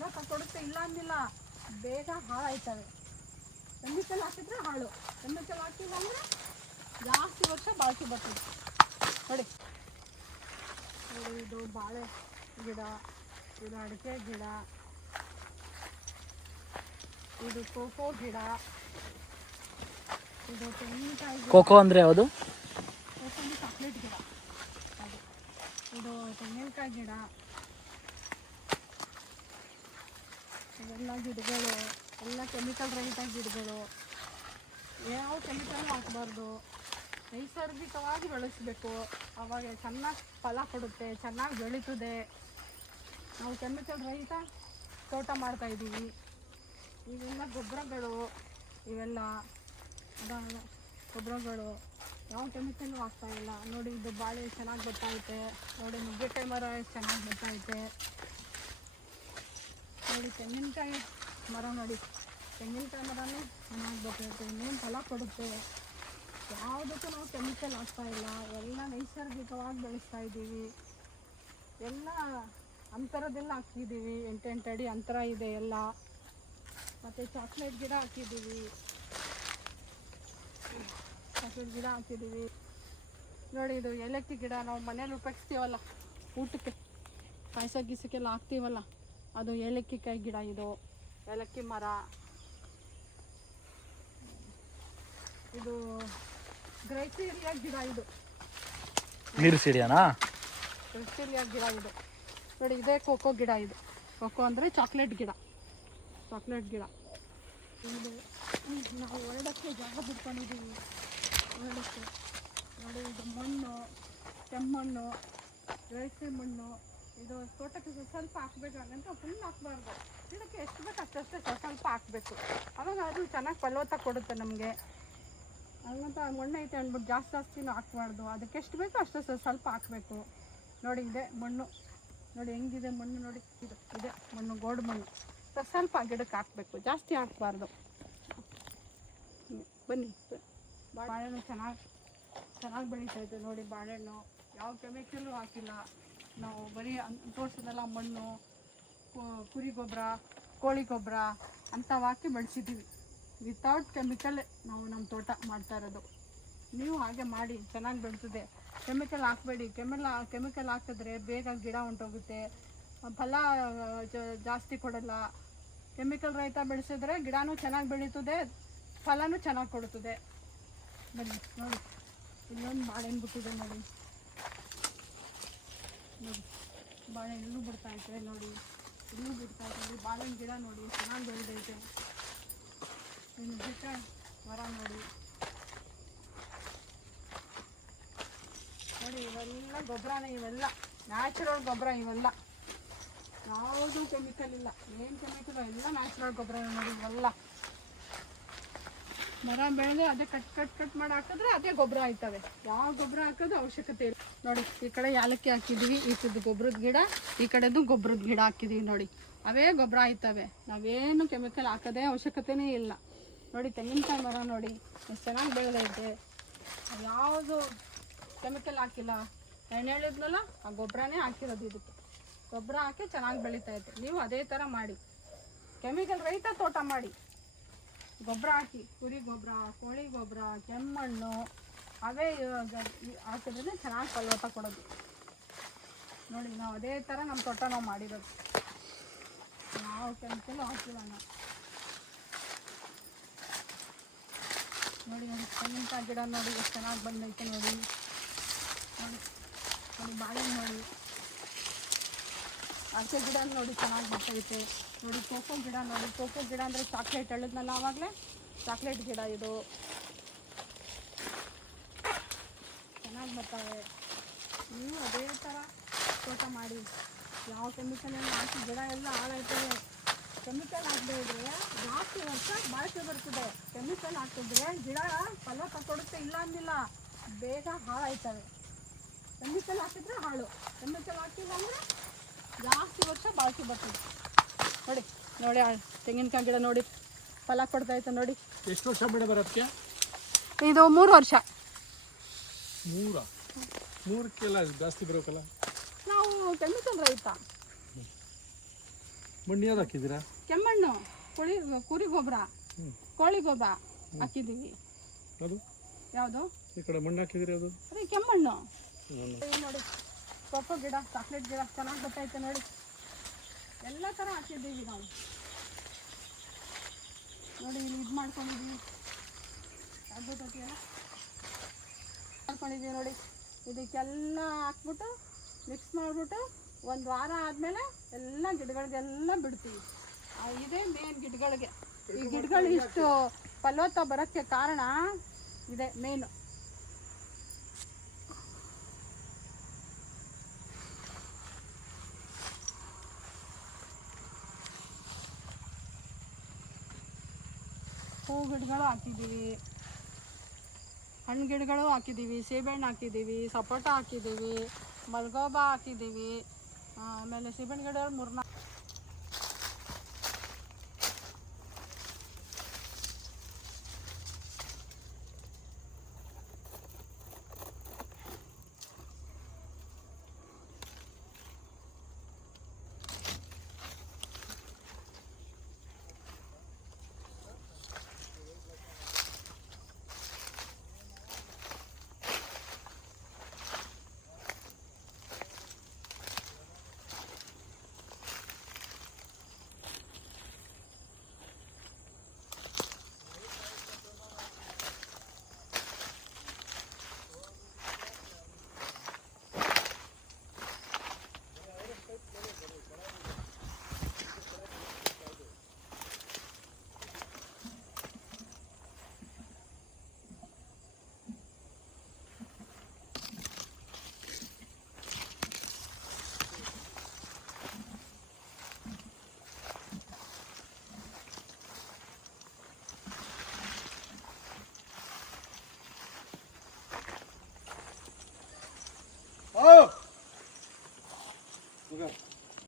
ಫಲ ಕೊಡುತ್ತೆ, ಇಲ್ಲ ಅಂದಿಲ್ಲ, ಬೇಗ ಹಾಳಾಯ್ತವೆ. ಕೆಮಿಕಲ್ ಹಾಕಿದ್ರೆ ಹಾಳು, ಕೆಮಿಕಲ್ ಹಾಕಿಲ್ಲ ಅಂದರೆ ಜಾಸ್ತಿ ವರ್ಷ ಬಾಳಿಕೆ ಬರ್ತದೆ. ನೋಡಿ ನೋಡಿ, ಇದು ಬಾಳೆ ಗಿಡ, ಇದು ಅಡಿಕೆ ಗಿಡ, ಇದು ಕೋಕೋ ಗಿಡ, ಇದು ತೆಂಗಿನಕಾಯಿ ಗಿಡ. ಕೋಕೋ ಅಂದರೆ ಯಾವುದು? ಕೋಕೋ ಅಂದರೆ ಚಾಕ್ಲೇಟ್ ಗಿಡ. ಅದು ಇದು ತೆಂಗಿನಕಾಯಿ ಗಿಡ. ಇವೆಲ್ಲ ಗಿಡಗಳು ಎಲ್ಲ ಕೆಮಿಕಲ್ ರಹಿತ ಗಿಡಗಳು. ಯಾವ ಕೆಮಿಕಲ್ ಹಾಕಬಾರ್ದು, ನೈಸರ್ಗಿಕವಾಗಿ ಬೆಳೆಸಬೇಕು. ಆವಾಗ ಚೆನ್ನಾಗಿ ಫಲ ಕೊಡುತ್ತೆ, ಚೆನ್ನಾಗಿ ಬೆಳೀತದೆ. ನಾವು ಕೆಮಿಕಲ್ ರಹಿತ ತೋಟ ಮಾಡ್ತಾಯಿದ್ದೀವಿ. ಇವೆಲ್ಲ ಗೊಬ್ಬರಗಳು, ಇವೆಲ್ಲ ಗೊಬ್ಬರಗಳು, ಯಾವ ಕೆಮಿಕಲ್ಲು ಹಾಕ್ತಾಯಿಲ್ಲ. ನೋಡಿ, ಇದು ಬಾಳೆ ಚೆನ್ನಾಗಿ ಬರ್ತೈತೆ. ನೋಡಿ, ನುಗ್ಗೆಕಾಯಿ ಮರ ಎಷ್ಟು ಚೆನ್ನಾಗಿ ಬರ್ತೈತೆ. ನೋಡಿ, ತೆಂಗಿನಕಾಯಿ ಮರ ನೋಡಿ, ತೆಂಗಿನಕಾಯಿ ಮರನೂ ಚೆನ್ನಾಗಿ ಬರ್ತೈತೆ, ಇನ್ನೇನು ಫಲ ಕೊಡುತ್ತೆ. ಯಾವುದಕ್ಕೂ ನಾವು ಕೆಮಿಕಲ್ ಹಾಕ್ತಾಯಿಲ್ಲ, ಎಲ್ಲ ನೈಸರ್ಗಿಕವಾಗಿ ಬೆಳೆಸ್ತಾ ಇದ್ದೀವಿ. ಎಲ್ಲ ಅಂತರದೆಲ್ಲ ಹಾಕಿದ್ದೀವಿ, 8 ಅಡಿ ಅಂತರ ಇದೆ ಎಲ್ಲ. ಮತ್ತು ಚಾಕ್ಲೇಟ್ ಗಿಡ ಹಾಕಿದ್ದೀವಿ, ನೋಡಿ. ಇದು ಏಲಕ್ಕಿ ಗಿಡ, ನಾವು ಮನೇಲಿ ಉಪಯೋಗಿಸ್ತೀವಲ್ಲ ಊಟಕ್ಕೆ, ಪಾಯಸ ಗೀಸಕ್ಕೆಲ್ಲ ಹಾಕ್ತೀವಲ್ಲ, ಅದು ಏಲಕ್ಕಿ ಕಾಯಿ ಗಿಡ. ಇದು ಏಲಕ್ಕಿ ಮರ. ಇದು ಗ್ರೈಸೀರಿಯಾ ಗಿಡ. ಇದು ಗ್ರೈಸೀರಿಯಾನಾ? ಗ್ರೈಸೀರಿಯಾ ಗಿಡ ಇದು ನೋಡಿ. ಇದೇ ಕೋಕೋ ಗಿಡ. ಇದು ಕೋಕೋ ಅಂದರೆ ಚಾಕ್ಲೇಟ್ ಗಿಡ. ಇದು ನಾವು ಹೊರಡಕ್ಕೆ ಜಾಗ ಬಿಟ್ಕೊಂಡಿದ್ದೀವಿ, ಹೊರಡಕ್ಕೆ. ನೋಡಿ, ಇದು ಮಣ್ಣು, ಕೆಮ್ಮಣ್ಣು, ರೇಸೆ ಮಣ್ಣು. ಇದು ತೋಟಕ್ಕೆ ಸ್ವಲ್ಪ ಹಾಕ್ಬೇಕಾಗಂತ ಫುಲ್ ಹಾಕ್ಬಾರ್ದು. ಗಿಡಕ್ಕೆ ಎಷ್ಟು ಬೇಕು ಅಷ್ಟಷ್ಟೇ ಸ್ವಲ್ಪ ಹಾಕಬೇಕು. ಆವಾಗ ಅದು ಚೆನ್ನಾಗಿ ಫಲವತ್ತ ಕೊಡುತ್ತೆ ನಮಗೆ. ಹಂಗಂತ ಮಣ್ಣು ಐತೆ ಅಂದ್ಬಿಟ್ಟು ಜಾಸ್ತಿನೂ ಹಾಕ್ಬಾರ್ದು. ಅದಕ್ಕೆ ಎಷ್ಟು ಬೇಕೋ ಅಷ್ಟು ಸ್ವಲ್ಪ ಹಾಕಬೇಕು. ನೋಡಿ, ಇದೆ ಮಣ್ಣು, ನೋಡಿ ಹೆಂಗಿದೆ ಮಣ್ಣು. ನೋಡಿ, ಇದೆ ಮಣ್ಣು, ಗೋಡು ಮಣ್ಣು. ಸ್ವಲ್ಪ ಗಿಡಕ್ಕೆ ಹಾಕಬೇಕು, ಜಾಸ್ತಿ ಹಾಕಬಾರ್ದು. ಬನ್ನಿ, ಬಾಳೆಹಣ್ಣು ಚೆನ್ನಾಗಿ ಬೆಳೀತೈತೆ. ನೋಡಿ, ಬಾಳೆಹಣ್ಣು ಯಾವ ಕೆಮಿಕಲ್ಲು ಹಾಕಿಲ್ಲ. ನಾವು ಬರೀ ತೋರಿಸೋದೆಲ್ಲ ಮಣ್ಣು, ಕುರಿ ಗೊಬ್ಬರ, ಕೋಳಿ ಗೊಬ್ಬರ ಅಂಥವು ಹಾಕಿ ಬೆಳೆಸಿದ್ದೀವಿ. ವಿತೌಟ್ ಕೆಮಿಕಲ್ ನಾವು ನಮ್ಮ ತೋಟ ಮಾಡ್ತಾ ಇರೋದು. ನೀವು ಹಾಗೆ ಮಾಡಿ, ಚೆನ್ನಾಗಿ ಬೆಳೆಸಿದೆ. ಕೆಮಿಕಲ್ ಹಾಕಬೇಡಿ. ಕೆಮಿಕಲ್ ಹಾಕಿದ್ರೆ ಬೇಗ ಗಿಡ ಹೊಂಟೋಗುತ್ತೆ, ಫಲ ಜಾಸ್ತಿ ಕೊಡಲ್ಲ. ಕೆಮಿಕಲ್ ರಹಿತ ಬೆಳೆಸಿದ್ರೆ ಗಿಡನೂ ಚೆನ್ನಾಗಿ ಬೆಳೀತದೆ, ಫಲನೂ ಚೆನ್ನಾಗಿ ಕೊಡುತ್ತದೆ. ಬನ್ನಿ ನೋಡಿ, ಇಲ್ಲೊಂದು ಬಾಳೆಹಣ್ಣು ಬಿಟ್ಟಿದೆ ನೋಡಿ. ಬಾಳೆ ಇಲ್ಲೂ ಬಿಡ್ತಾಯಿದೆ ನೋಡಿ, ಇಲ್ಲೂ ಬಿಡ್ತಾಯಿದೆ ನೋಡಿ. ಬಾಳೆಹಣ್ಣು ಗಿಡ ನೋಡಿ ಚೆನ್ನಾಗಿ ಬೆಳೆದೈತೆ. ನುಗ್ಗೆಕಾಯಿ ಮರ ನೋಡಿ. ನೋಡಿ, ಇವೆಲ್ಲ ಗೊಬ್ಬರನೇ, ಇವೆಲ್ಲ ನ್ಯಾಚುರಲ್ ಗೊಬ್ಬರ. ಇವೆಲ್ಲ ಯಾವುದೂ ಕೆಮಿಕಲ್ ಇಲ್ಲ, ಏನು ಕೆಮಿಕಲ್ ಎಲ್ಲ ನ್ಯಾಚುರಲ್ ಗೊಬ್ಬರ ನೋಡಿ. ಇವೆಲ್ಲ ಮರ ಬೆಳೆದು ಅದೇ ಕಟ್ ಮಾಡಿ ಹಾಕಿದ್ರೆ ಅದೇ ಗೊಬ್ಬರ ಆಯ್ತವೆ. ಯಾವ ಗೊಬ್ಬರ ಹಾಕೋದು ಅವಶ್ಯಕತೆ ಇಲ್ಲ. ನೋಡಿ, ಈ ಕಡೆ ಯಾಲಕ್ಕಿ ಹಾಕಿದ್ದೀವಿ, ಈ ಕಡೆ ಗೊಬ್ಬರದ ಗಿಡ, ಈ ಕಡೆದು ಗೊಬ್ಬರದ ಗಿಡ ಹಾಕಿದ್ದೀವಿ. ನೋಡಿ, ಅವೇ ಗೊಬ್ಬರ ಆಯ್ತವೆ. ನಾವೇನು ಕೆಮಿಕಲ್ ಹಾಕೋದೇ ಅವಶ್ಯಕತೆಯೇ ಇಲ್ಲ. ನೋಡಿ, ತೆಂಗಿನಕಾಯಿ ಮರ ನೋಡಿ ಎಷ್ಟು ಚೆನ್ನಾಗಿ ಬೆಳೆದೈತೆ. ಯಾವುದು ಕೆಮಿಕಲ್ ಹಾಕಿಲ್ಲ. ನಾನು ಹೇಳಿದ್ನಲ್ಲ, ಆ ಗೊಬ್ಬರನೇ ಹಾಕಿರೋದು. ಇದಕ್ಕೆ ಗೊಬ್ಬರ ಹಾಕಿ ಚೆನ್ನಾಗಿ ಬೆಳೀತೈತೆ. ನೀವು ಅದೇ ಥರ ಮಾಡಿ, ಕೆಮಿಕಲ್ ರಹಿತ ತೋಟ ಮಾಡಿ. ಗೊಬ್ಬರ ಹಾಕಿ, ಕುರಿ ಗೊಬ್ಬರ, ಕೋಳಿ ಗೊಬ್ಬರ, ಕೆಮ್ಮಣ್ಣು ಅವೇ ಹಾಕಿದ್ರೆ ಚೆನ್ನಾಗಿ ಫಲವತ್ತ ಕೊಡೋದು. ನೋಡಿ, ನಾವು ಅದೇ ಥರ ನಮ್ಮ ತೋಟ ನಾವು ಮಾಡಿರೋದು. ನಾವು ಕೆಮಿಕಲ್ ಹಾಕಿಲ್ಲ ನಾವು. ನೋಡಿ, ತೆಂಗಿನಕಾಯಿ ಗಿಡ ನೋಡಿ ಎಷ್ಟು ಚೆನ್ನಾಗಿ ಬಂದೈತೆ. ನೋಡಿ ಬಾಳೆಹಣ್ಣು ನೋಡಿ, ಅಡಿಕೆ ಗಿಡ ನೋಡಿ ಚೆನ್ನಾಗಿ ಬರ್ತೈತೆ. ನೋಡಿ, ಕೋಕೋ ಗಿಡ ನೋಡಿ. ಕೋಕೋ ಗಿಡ ಅಂದರೆ ಚಾಕ್ಲೇಟ್ ಹೇಳಿದ್ನಲ್ಲ ಆವಾಗಲೇ, ಚಾಕ್ಲೇಟ್ ಗಿಡ. ಇದು ಚೆನ್ನಾಗಿ ಬರ್ತವೆ. ನೀವು ಅದೇ ಥರ ತೋಟ ಮಾಡಿ. ಯಾವ ಕೆಮಿಕಲೆಲ್ಲ ಹಾಕಿ ಗಿಡ ಎಲ್ಲ ಹಾಳಾಯ್ತವೆ. ಕೆಮಿಕಲ್ ಹಾಕದೇ ಇದ್ರೆ ಜಾಸ್ತಿ ವರ್ಷ ಬಾಳಿಕೆ ಬರ್ತದೆ. ಕೆಮಿಕಲ್ ಹಾಕಿದ್ರೆ ಗಿಡ ಫಲ ಕೊಡುತ್ತೆ, ಇಲ್ಲ ಅಂದಿಲ್ಲ, ಬೇಗ ಹಾಳಾಯ್ತವೆ. ಕೆಮಿಕಲ್ ಹಾಕಿದ್ರೆ ಹಾಳು, ಕೆಮಿಕಲ್ ಹಾಕಿಲ್ಲ ಅಂದರೆ ಜಾಸ್ತಿ ವರ್ಷ ಬಾಳಿಕೆ ಬರ್ತದೆ. ನೋಡಿ ನೋಡಿ, ತೆಂಗಿನಕಾಯಿ ಗಿಡ ನೋಡಿ ಫಲ ಕೊಡ್ತಾಯಿತ್ತು ನೋಡಿ. ಎಷ್ಟು ವರ್ಷ ಬೆಳೆ ಬರೋದಕ್ಕೆ? ಇದು 3 ವರ್ಷ. 3ಕ್ಕೆಲ್ಲ ಜಾಸ್ತಿ ಬರೋಕಲ್ಲ. ನಾವು ಕೆಮಿಕಲ್ ರಹಿತ ಮಣ್ಣು ಯಾವ್ದು ಹಾಕಿದ್ದೀರಾ? ಕೆಮ್ಮಣ್ಣು, ಕುರಿ ಗೊಬ್ಬರ, ಕೋಳಿ ಗೊಬ್ಬರ ಹಾಕಿದ್ದೀವಿ. ಅದು ಯಾವುದು ಈ ಕಡೆ ಮಣ್ಣು ಹಾಕಿದ್ದೀರಿ? ಅದು ಅದೇ ಕೆಮ್ಮಣ್ಣು. ನೋಡಿ ಕೊಕ್ಕೋ ಗಿಡ, ಚಾಕ್ಲೇಟ್ ಗಿಡ ಚೆನ್ನಾಗಿ ಗೊತ್ತೈತೆ ನೋಡಿ. ಎಲ್ಲ ಥರ ಹಾಕಿದ್ದೀವಿ ನಾವು. ನೋಡಿ ಇಲ್ಲಿ ಇದು ಮಾಡ್ಕೊಂಡಿದ್ದೀವಿ, ಮಾಡ್ಕೊಂಡಿದ್ದೀವಿ ನೋಡಿ. ಇದಕ್ಕೆಲ್ಲ ಹಾಕ್ಬಿಟ್ಟು ಮಿಕ್ಸ್ ಮಾಡಿಬಿಟ್ಟು ಒಂದು ವಾರ ಆದಮೇಲೆ ಎಲ್ಲ ಗಿಡಗಳಿಗೆಲ್ಲ ಬಿಡ್ತೀವಿ. ಇದೇ ಮೇನ್ ಗಿಡಗಳಿಗೆ. ಈ ಗಿಡಗಳು ಇಷ್ಟು ಫಲವತ್ತ ಬರೋಕ್ಕೆ ಕಾರಣ ಇದೆ ಮೇನು. ಹೂ ಗಿಡಗಳು ಹಾಕಿದ್ದೀವಿ, ಹಣ್ಣು ಗಿಡಗಳು ಹಾಕಿದ್ದೀವಿ, ಸೀಬೆಹಣ್ಣು ಹಾಕಿದ್ದೀವಿ, ಸಪೋಟ ಹಾಕಿದ್ದೀವಿ, ಮಲ್ಗೋಬಾ ಹಾಕಿದ್ದೀವಿ. ಆಮೇಲೆ ಸೀಬೆಹಣ್ಣು ಗಿಡ 3-4